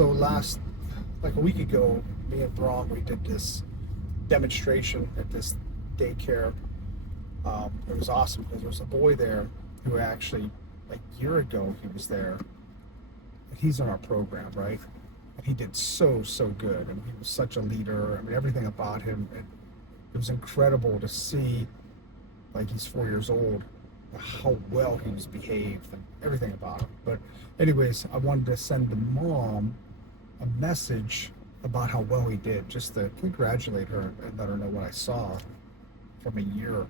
So like a week ago, me and Braun, we did this demonstration at this daycare. It was awesome because there was a boy there who actually, like a year ago, he was there. He's on our program, right? And he did so good. And he was such a leader. I mean, everything about him. And it was incredible to see, like he's 4 years old, how well he was behaved and everything about him. But anyways, I wanted to send the mom a message about how well he did, just to congratulate her and let her know what I saw from a year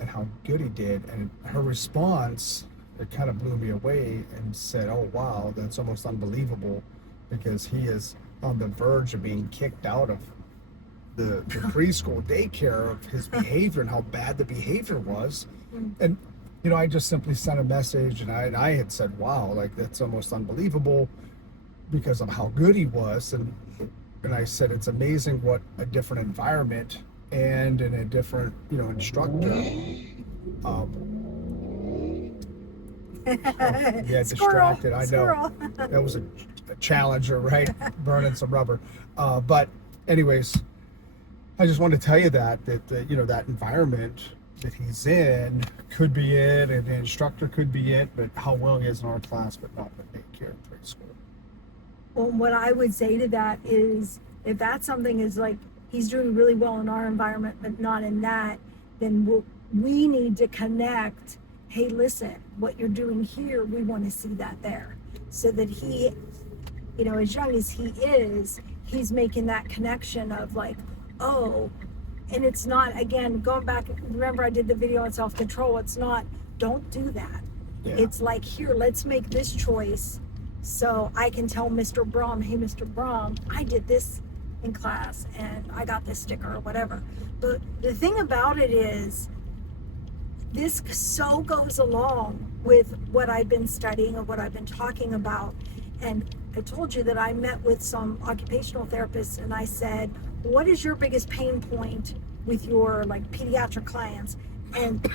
and how good he did. And her response, it kind of blew me away and said, oh wow, that's almost unbelievable, because he is on the verge of being kicked out of the preschool daycare of his behavior and how bad the behavior was. And you know, I just simply sent a message, and I had said, wow, like that's almost unbelievable because of how good he was. And I said, it's amazing what a different environment and in a different, you know, instructor. Yeah, distracted. I know. That was a challenger, right? Burning some rubber. But anyways, I just wanted to tell you that you know, that environment that he's in could be it, and the instructor could be it, but how well he is in our class, but not in daycare and preschool. Well, what I would say to that is, if that's something is like he's doing really well in our environment, but not in that, then we need to connect. Hey, listen, what you're doing here, we want to see that there, so that he, you know, as young as he is, he's making that connection of like, oh, and it's not, again, going back, remember I did the video on self-control, it's not, don't do that. Yeah. It's like, here, let's make this choice so I can tell Mr. Brom, hey, Mr. Brom, I did this in class and I got this sticker or whatever. But the thing about it is, this so goes along with what I've been studying or what I've been talking about. And I told you that I met with some occupational therapists and I said, what is your biggest pain point with your like pediatric clients? And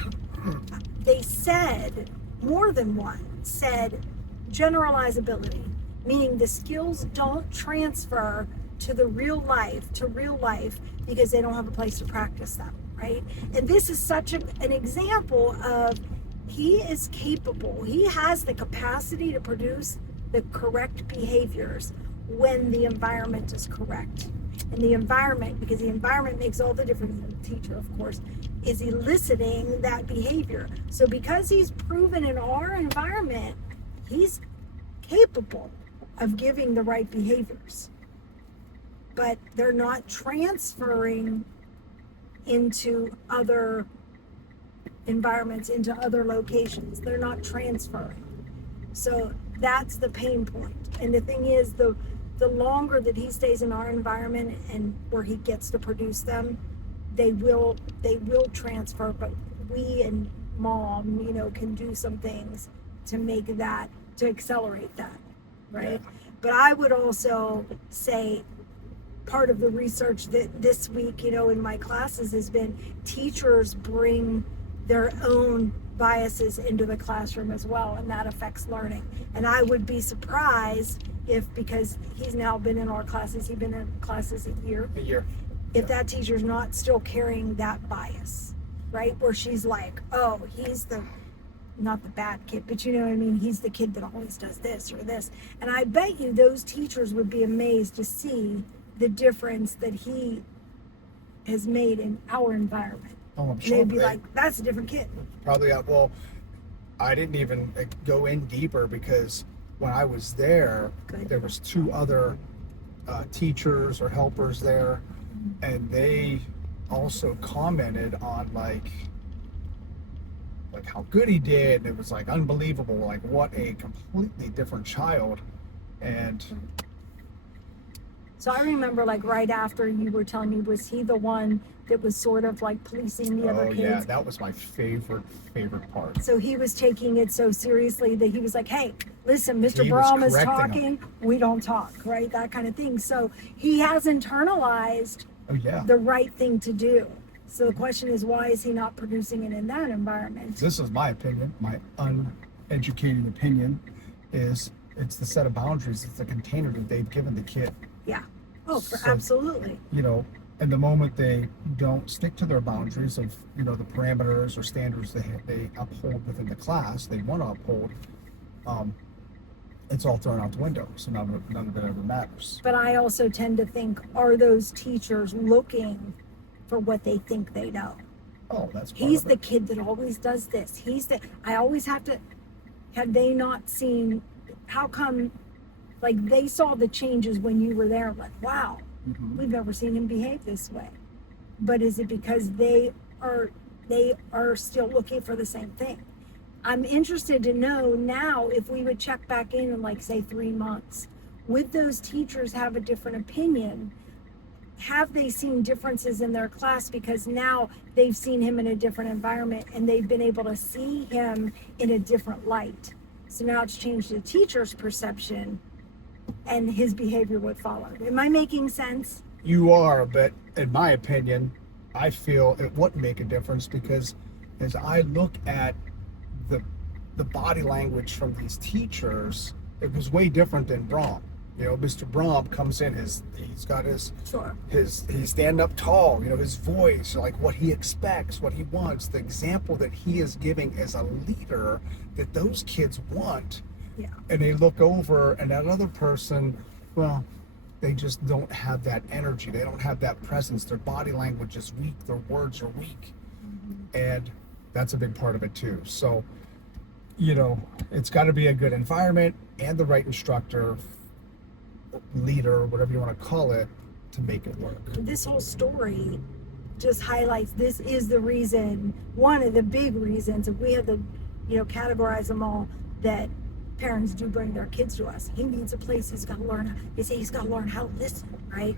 they said, more than one said, generalizability, meaning the skills don't transfer to real life because they don't have a place to practice them, right? And this is such an example of, he is capable, he has the capacity to produce the correct behaviors when the environment is correct. And the environment, because the environment makes all the difference, the teacher, of course, is eliciting that behavior. So because he's proven in our environment, he's capable of giving the right behaviors, but they're not transferring into other environments, into other locations. They're not transferring. So that's the pain point. And the thing is, the longer that he stays in our environment and where he gets to produce them, they will transfer. But we and mom, you know, can do some things to make that, to accelerate that, right? Yeah. But I would also say part of the research that this week, you know, in my classes has been teachers bring their own biases into the classroom as well, and that affects learning. And I would be surprised if, because he's now been in our classes, he's been in classes a year, if that teacher's not still carrying that bias, right? Where she's like, oh, he's not the bad kid, but you know what I mean? He's the kid that always does this or this. And I bet you those teachers would be amazed to see the difference that he has made in our environment. Oh, I'm sure. They'd be like, that's a different kid. Probably, well, I didn't even go in deeper because when I was there, there was 2 other teachers or helpers there, and they also commented on like how good he did. It was like unbelievable, like what a completely different child. And so I remember, like right after you were telling me, was he the one that was sort of like policing the other kids? Oh yeah, that was my favorite part. So he was taking it so seriously that he was like, hey, listen, Mr. Brom is talking, we don't talk, right? That kind of thing. So he has internalized the right thing to do. So the question is, why is he not producing it in that environment? This is my opinion. My uneducated opinion is it's the set of boundaries, it's the container that they've given the kid. Yeah. Oh, So, absolutely. you know, and the moment they don't stick to their boundaries of, you know, the parameters or standards they uphold within the class, they want to uphold, it's all thrown out the window. So none of it ever matters. But I also tend to think, are those teachers looking for what they think they know? Oh, that's part He's of the it. kid that always does this. I always have to, have they not seen, how come, like they saw the changes when you were there, like, wow, Mhm. we've never seen him behave this way. But is it because they are still looking for the same thing? I'm interested to know now if we would check back in like say 3 months. Would those teachers have a different opinion? Have they seen differences in their class because now they've seen him in a different environment and they've been able to see him in a different light? So now it's changed the teacher's perception and his behavior would follow. Am I making sense? You are, but in my opinion, I feel it wouldn't make a difference because as I look at the body language from these teachers, it was way different than Brom. You know, Mr. Brom comes in, he's got his Sure. he's standing up tall, you know, his voice, like what he expects, what he wants, the example that he is giving as a leader that those kids want. Yeah. And they look over and that other person, well, they just don't have that energy. They don't have that presence. Their body language is weak. Their words are weak. And that's a big part of it too. So, you know, it's got to be a good environment and the right instructor, leader, whatever you want to call it, to make it work. This whole story just highlights this is the reason, one of the big reasons, if we had to, you know, categorize them all, that parents do bring their kids to us. He needs a place, he's got to learn, they say he's got to learn how to listen, right?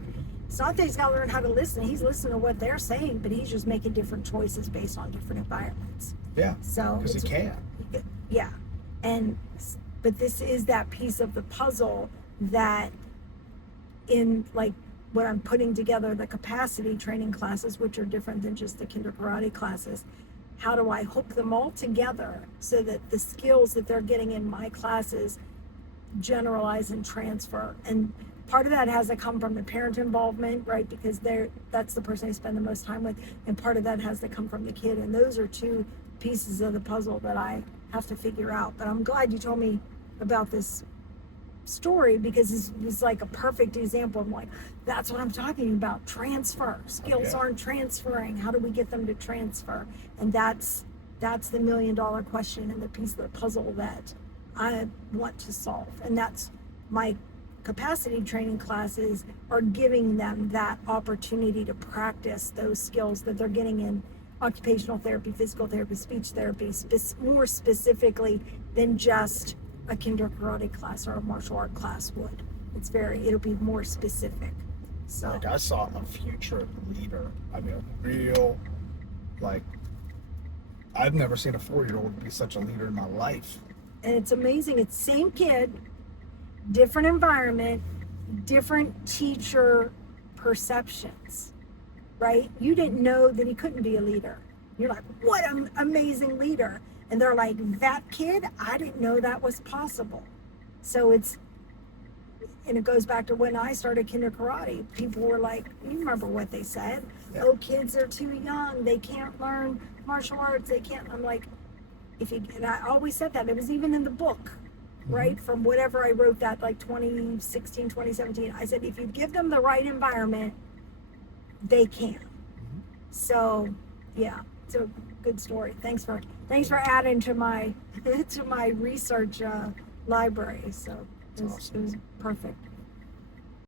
It's not that he's got to learn how to listen, he's listening to what they're saying, but he's just making different choices based on different environments. Yeah, So because he can. yeah, but this is that piece of the puzzle that in like when I'm putting together the capacity training classes, which are different than just the kinder karate classes, how do I hook them all together so that the skills that they're getting in my classes generalize and transfer? And part of that has to come from the parent involvement, right? Because that's the person I spend the most time with. And part of that has to come from the kid. And those are two pieces of the puzzle that I have to figure out. But I'm glad you told me about this story because it was like a perfect example of like, that's what I'm talking about. Transfer. Skills aren't transferring. How do we get them to transfer? And that's the $1 million question and the piece of the puzzle that I want to solve. And that's my capacity training classes are giving them that opportunity to practice those skills that they're getting in occupational therapy, physical therapy, speech therapy, more specifically than just a kinder karate class or a martial art class would. It'll be more specific. So Like I saw a future leader. I mean, real, like, I've never seen a 4-year-old be such a leader in my life. and it's amazing. It's same kid, different environment, different teacher perceptions, right? You didn't know that he couldn't be a leader. You're like, what an amazing leader. And they're like, that kid, I didn't know that was possible. So and it goes back to when I started kinder karate. People were like, you remember what they said? Yeah. Oh, kids are too young. They can't learn martial arts. They can't. I'm like, and I always said that. It was even in the book, right? From whatever I wrote that, like 2016, 2017. I said, if you give them the right environment, they can. So, yeah, it's a good story. Thanks for adding to my research library. So it was perfect.